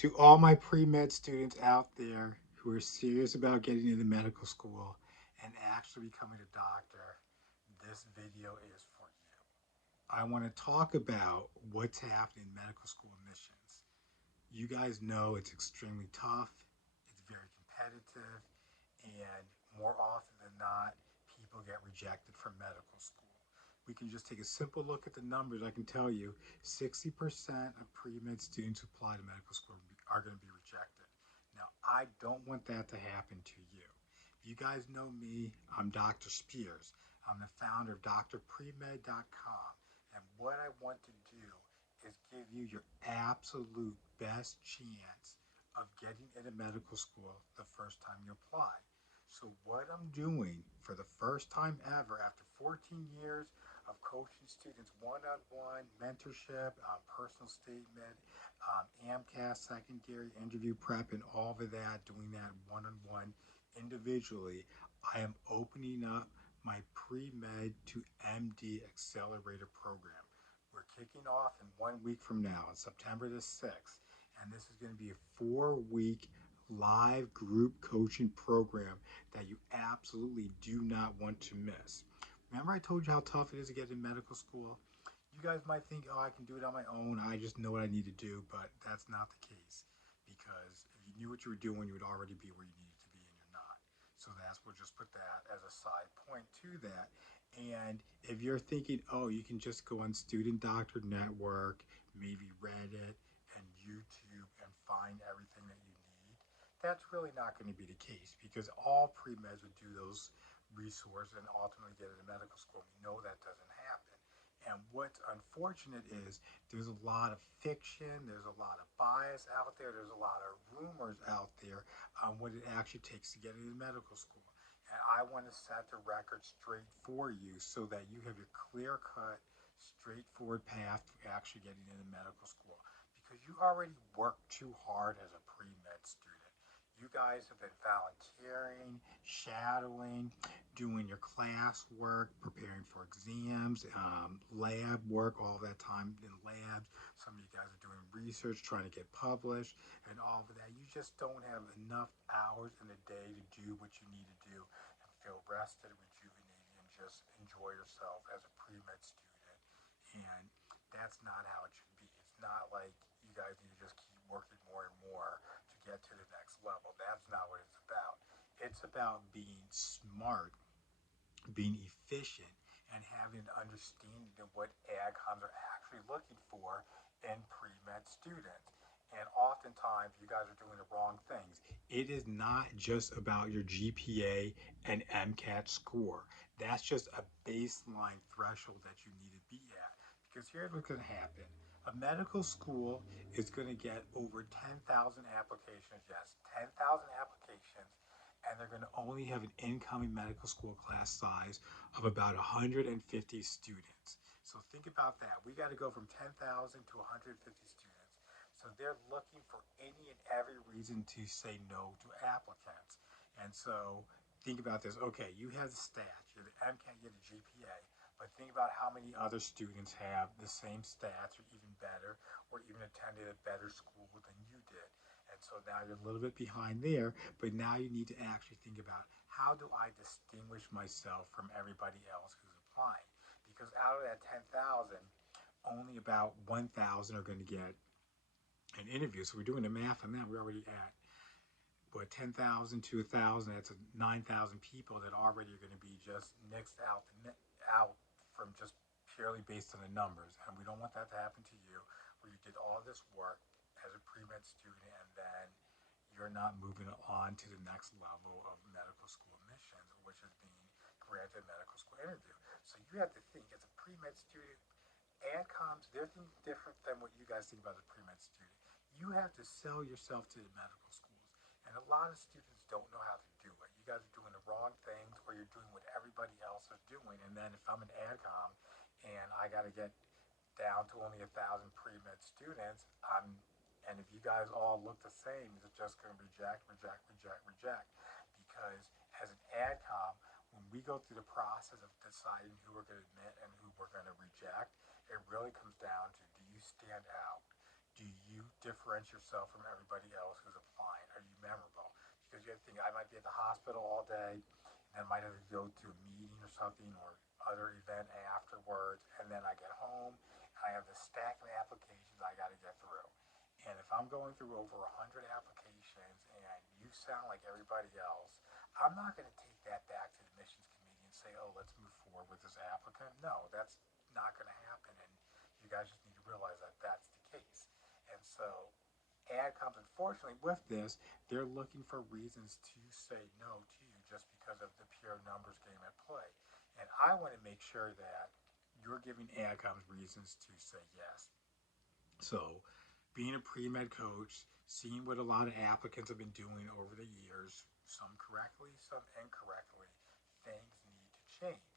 To all my pre-med students out there who are serious about getting into medical school and actually becoming a doctor, this video is for you. I want to talk about what's happening in medical school admissions. You guys know it's extremely tough, it's very competitive, and more often than not, people get rejected from medical school. We can just take a simple look at the numbers. I can tell you 60% of pre-med students who apply to medical school are going to be rejected. Now, I don't want that to happen to you. You guys know me, I'm Dr. Spears. I'm the founder of drpremed.com. And what I want to do is give you your absolute best chance of getting into medical school the first time you apply. So, what I'm doing for the first time ever after 14 years of coaching students one on one, mentorship, personal statement, AMCAT, secondary interview prep, and all of that, doing that one on one individually, I am opening up my pre med to MD accelerator program. We're kicking off in 1 week from now, on September the 6th, and this is going to be a 4 week live group coaching program that you absolutely do not want to miss. Remember, I told you how tough it is to get in medical school? You guys might think, oh, I can do it on my own. I just know what I need to do, but that's not the case. Because if you knew what you were doing, you would already be where you needed to be, and you're not. So we'll just put that as a side point to that. And if you're thinking, oh, you can just go on Student Doctor Network, maybe Reddit and YouTube and find everything that you need, that's really not going to be the case because all pre-meds would do those resources and ultimately get into medical school. We know that doesn't happen. And what's unfortunate is there's a lot of fiction, there's a lot of bias out there, there's a lot of rumors out there on what it actually takes to get into medical school. And I want to set the record straight for you so that you have a clear cut, straightforward path to actually getting into medical school. Because you already worked too hard as a pre med student. You guys have been volunteering, shadowing, doing your class work, preparing for exams, lab work, all that time in labs. Some of you guys are doing research, trying to get published, and all of that. You just don't have enough hours in the day to do what you need to do and feel rested, rejuvenated, and just enjoy yourself as a pre med student. And that's not how it should be. It's not like you guys need to just keep working more and more to get to the next level. That's not what it's about. It's about being smart, being efficient, and having an understanding of what AdComs are actually looking for in pre-med students. And oftentimes, you guys are doing the wrong things. It is not just about your GPA and MCAT score. That's just a baseline threshold that you need to be at. Because here's what's going to happen. A medical school is going to get over 10,000 applications. Yes, 10,000 applications, and they're going to only have an incoming medical school class size of about 150 students. So think about that. We got to go from 10,000 to 150 students. So they're looking for any and every reason to say no to applicants. And so think about this. Okay, you have the stats, you're the MCAT, you have the GPA, but think about how many other students have the same stats or even better, or even attended a better school than you did. And so now you're a little bit behind there, but now you need to actually think about how do I distinguish myself from everybody else who's applying? Because out of that 10,000, only about 1,000 are going to get an interview. So we're doing the math on that. We're already at what 10,000 to 1,000. That's 9,000 people that already are going to be just nixed out from just purely based on the numbers. And we don't want that to happen to you, where you did all this work as a pre med student and then you're not moving on to the next level of medical school admissions, which is being granted medical school interview. So you have to think as a pre med student, AdComs, they're thinking different than what you guys think about as a pre med student. You have to sell yourself to the medical schools. And a lot of students don't know how to do it. You guys are doing the wrong things or you're doing what everybody else is doing. And then if I'm an AdCom and I got to get down to only 1,000 pre-med students, and if you guys all look the same, it's just going to reject, reject, reject, reject. Because as an AdCom, when we go through the process of deciding who we're going to admit and who we're going to reject, it really comes down to do you stand out? Do you differentiate yourself from everybody else who's applying? Are you memorable? Because you have to think, I might be at the hospital all day, and I might have to go to a meeting or something or other event afterwards, and then I get home, and I have this stack of applications I got to get through. And if I'm going through over 100 applications and you sound like everybody else, I'm not going to take that back to the admissions committee and say, oh, let's move forward with this applicant. No, that's not going to happen. And you guys just need to realize that that's the case. And so AdComs, unfortunately, with this, they're looking for reasons to say no to you just because of the pure numbers game at play. And I want to make sure that you're giving AdComs reasons to say yes. So, being a pre-med coach, seeing what a lot of applicants have been doing over the years, some correctly, some incorrectly, things need to change.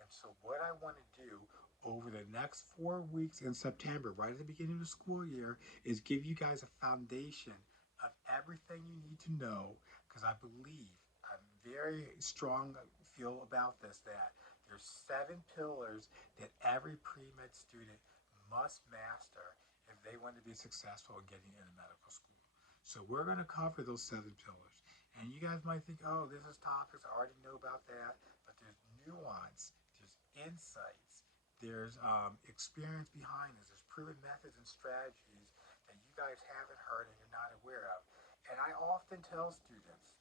And so, what I want to do over the next 4 weeks in September, right at the beginning of the school year, is give you guys a foundation of everything you need to know. Because I believe, I'm very strong feel about this, that there's 7 pillars that every pre-med student must master if they want to be successful in getting into medical school. So we're going to cover those 7 pillars. And you guys might think, oh, this is topics, I already know about that. But there's nuance, there's insights, there's experience behind this, there's proven methods and strategies that you guys haven't heard and you're not aware of. And I often tell students,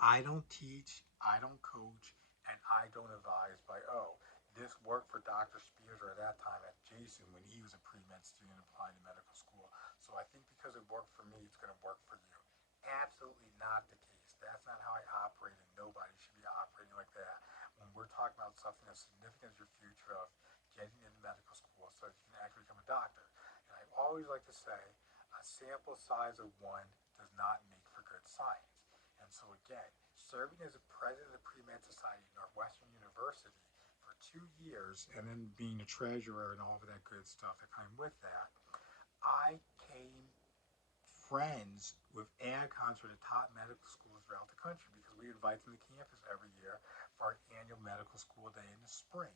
I don't teach, I don't coach, and I don't advise by, oh, this worked for Dr. Spears or at that time at Jason when he was a pre-med student applying to medical school. So I think because it worked for me, it's going to work for you. Absolutely not the case. That's not how I operate, and nobody should be operating like that when we're talking about something as significant as your future of getting into medical school so that you can actually become a doctor. And I always like to say, a sample size of one does not make for good science. And so again, serving as a president of the Pre-Med Society at Northwestern University for 2 years and then being a treasurer and all of that good stuff that came with that, I came friends with AdComs for the top medical schools throughout the country because we invite them to campus every year for our annual medical school day in the spring.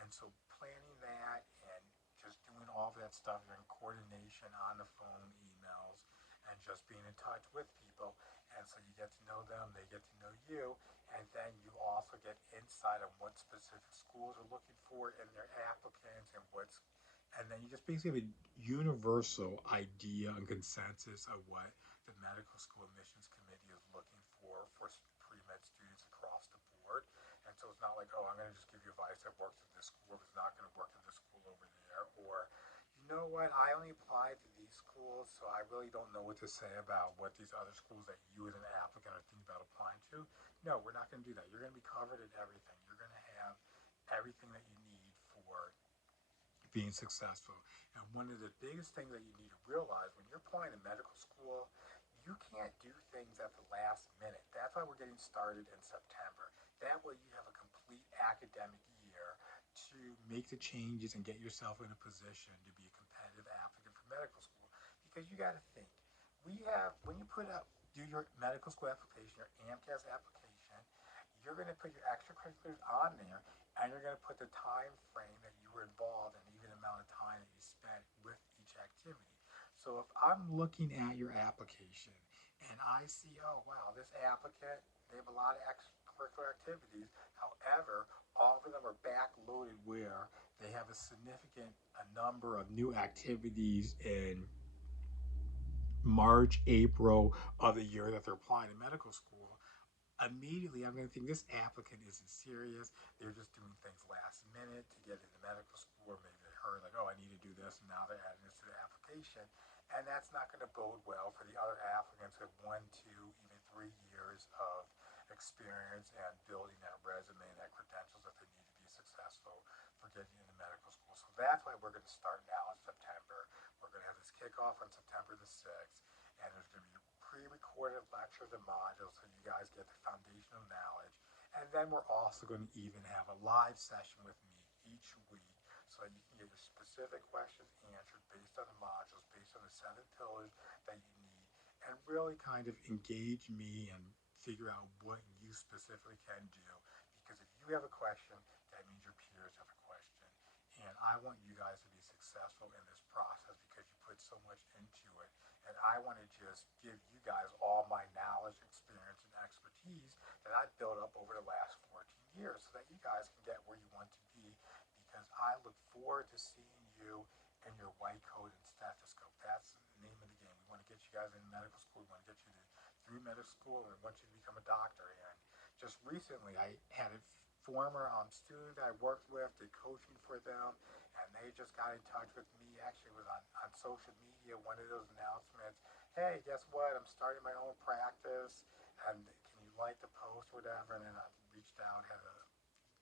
And so planning that and just doing all of that stuff in coordination on the phone, emails, and just being in touch with people. And so you get to know them, they get to know you, and then you also get insight on what specific schools are looking for in their applicants and then you just basically have a universal idea and consensus of what the medical school admissions committee is looking for pre-med students across the board. And so it's not like, oh, I'm going to just give you advice that works at this school, but it's not going to work at this school over there. Or, you know what, I only applied to these schools, so I really don't know what to say about what these other schools that you as an applicant are thinking about applying to. No, we're not going to do that. You're going to be covered in everything. You're going to have everything that you need for being successful. And one of the biggest things that you need to realize when you're applying to medical school, you can't do things at the last minute. That's why we're getting started in September. That way you have a complete academic year to make the changes and get yourself in a position to be a competitive applicant for medical school. Because you got to think, when you do your medical school application, your AMCAS application, you're going to put your extracurriculars on there and you're going to put the time frame that you were involved and even the amount of time that you spent with each activity. So if I'm looking at your application and I see, oh wow, this applicant, they have a lot of extracurricular activities. However, all of them are backloaded where they have a number of new activities in March, April of the year that they're applying to medical school. Immediately I'm going to think this applicant isn't serious. They're just doing things last minute to get into medical school, or maybe they heard like, oh, I need to do this, and now they're adding this to the application. And that's not going to bode well for the other applicants with 1, 2, even 3 years of experience and building that resume and that credentials that they need to be successful for getting into medical school. So that's why we're going to start now in September. We're going to have this kickoff on September the 6th, and there's going to be pre-recorded lectures and modules so you guys get the foundational knowledge. And then we're also going to even have a live session with me each week so that you can get your specific questions answered based on the modules, based on the 7 pillars that you need, and really kind of engage me and figure out what you specifically can do. Because if you have a question, that means your peers have a question. And I want you guys to be successful in this process because you put so much into it. And I want to just give you guys all my knowledge, experience, and expertise that I've built up over the last 14 years so that you guys can get where you want to be, because I look forward to seeing you in your white coat and stethoscope. That's the name of the game. We want to get you guys into medical school. We want to get you through medical school, and we want you to become a doctor. And just recently, I had a former student that I worked with, did coaching for them, and they just got in touch with me. Actually, it was on social media, one of those announcements. Hey, guess what? I'm starting my own practice, and can you like the post, or whatever? And then I reached out, had a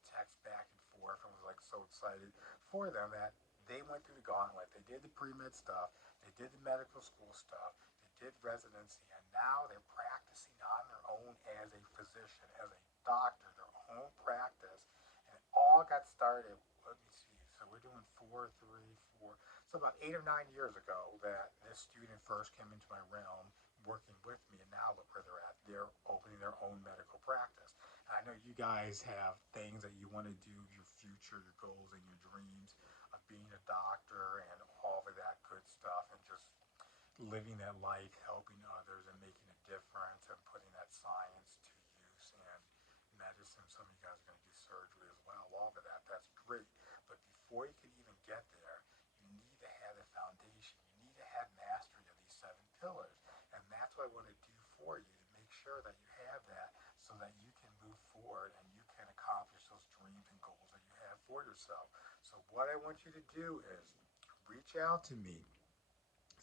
text back and forth, and was like so excited for them that they went through the gauntlet. They did the pre-med stuff, they did the medical school stuff, they did residency, and now they're practicing on their own as a physician, as a doctor, their own practice. And it all got started, let me see, so we're doing 4, 3, 4, so about 8 or 9 years ago that this student first came into my realm working with me, and now look where they're at. They're opening their own medical practice. I know you guys have things that you want to do, your future, your goals, and your dreams of being a doctor and all of that good stuff, and just living that life, helping others, and making a difference, and putting that science to use, and medicine. Some of you guys are going to do surgery as well. All of that, that's great. But before you can even get there, you need to have the foundation. You need to have mastery of these 7 pillars. And that's what I want to do for you, to make sure that you have that, so that you can move forward and you can accomplish those dreams and goals that you have for yourself. So what I want you to do is reach out to me.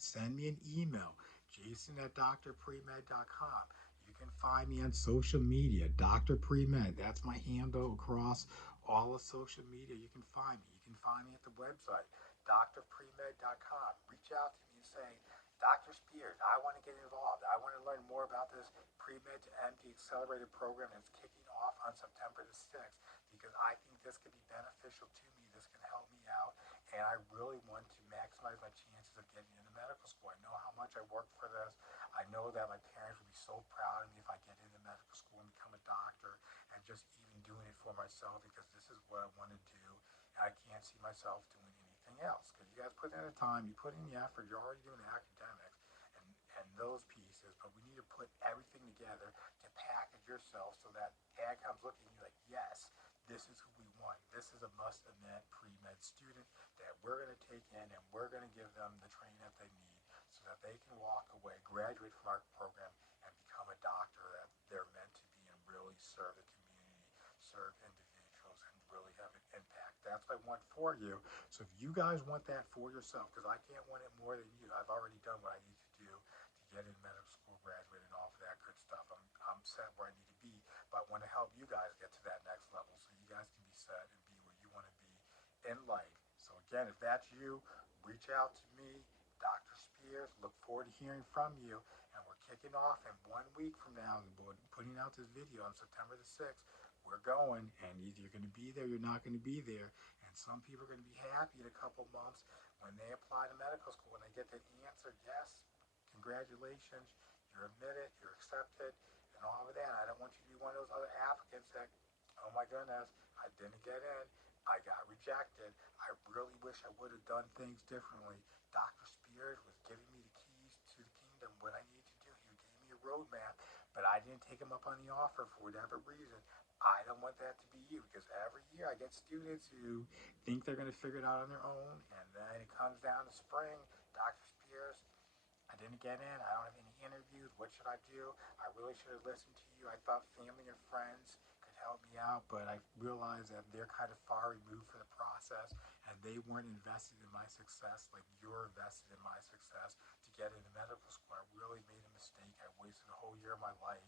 Send me an email, jason at drpremed.com. You can find me on social media, Dr. Premed. That's my handle across all of social media. You can find me. You can find me at the website, drpremed.com. Reach out to me and say, Dr. Spears, I want to get involved. I want to learn more about this Premed to MD accelerated program that's kicking off on September the 6th, because I think this could be beneficial to me. This can help me out, and I really want to maximize my chances of getting into medical school. I know how much I work for this. I know that my parents would be so proud of me if I get into medical school and become a doctor, and just even doing it for myself, because this is what I want to do. And I can't see myself doing anything else, because you guys put in the time, you put in the effort, you're already doing academics and those pieces, but we need to put everything together to package yourself so that AdComs look at you like, yes, this is who we want. This is a must-admit pre-med student that we're going to take in, and we're going to give them the training that they need so that they can walk away, graduate from our program, and become a doctor that they're meant to be, and really serve the community, serve individuals, and really have an impact. That's what I want for you. So if you guys want that for yourself, because I can't want it more than you, I've already done what I need to do to get in medical school, graduate, and all of that good stuff. I'm set where I need to be, but I want to help you guys get to that next level so you guys can be set and be where you want to be in life. So again, if that's you, reach out to me, Dr. Spears. Look forward to hearing from you. And we're kicking off in 1 week from now, putting out this video on September the 6th. We're going, and either you're going to be there, you're not going to be there. And some people are going to be happy in a couple months when they apply to medical school and they get the answer, yes, congratulations, you're admitted, you're accepted, and all of that. I don't want you to be one of those other applicants that, oh my goodness, I didn't get in, I got rejected. I really wish I would have done things differently. Dr. Spears was giving me the keys to the kingdom, what I needed to do. He gave me a roadmap, but I didn't take him up on the offer for whatever reason. I don't want that to be you, because every year I get students who think they're going to figure it out on their own, and then it comes down to spring. Dr. Spears, I didn't get in. I don't have any interviews. What should I do? I really should have listened to you. I thought family and friends could help me out, but I realized that they're kind of far removed from the process, and they weren't invested in my success like you're invested in my success to get into medical school. I really made a mistake. I wasted a whole year of my life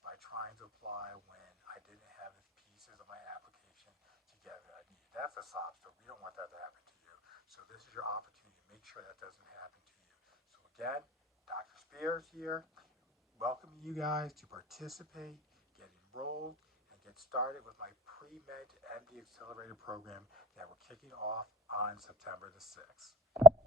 by trying to apply when I didn't have the pieces of my application together that I needed. That's a sob story. We don't want that to happen to you. So this is your opportunity to make sure that doesn't happen to you. So again, Dr. Spears here, welcoming you guys to participate, get enrolled, and get started with my Pre-Med to MD Accelerator program that we're kicking off on September the 6th.